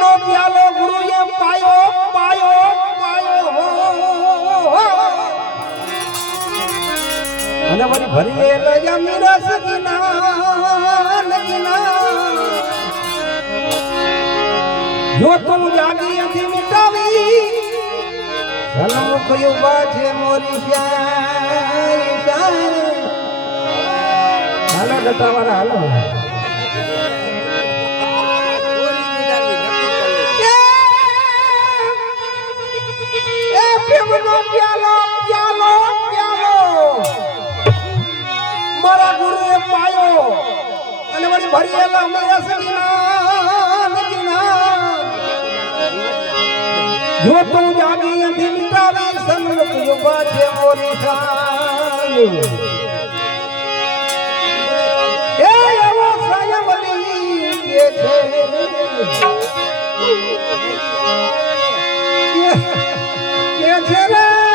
પ્રેમનો પ્યાલો ગુરુએ પાયો પાયો પાયો અને વળી ભરીએ લજા મીરસ કિના જો તું જાગી હતી મિટાવી સલમ કયું બાજે મોરી હાલો ગટાવાળા હાલો પ્રેમનો પ્યાલો પ્યાલો પ્યાલો મારા ગુરુએ પાયો અને વળી ભરેલા મારા સગીના જો તું જાગી અંધી મિટાવી સન્મુખ યુવા છે મોરી થાય એ એવો સાયવલી કે છે રે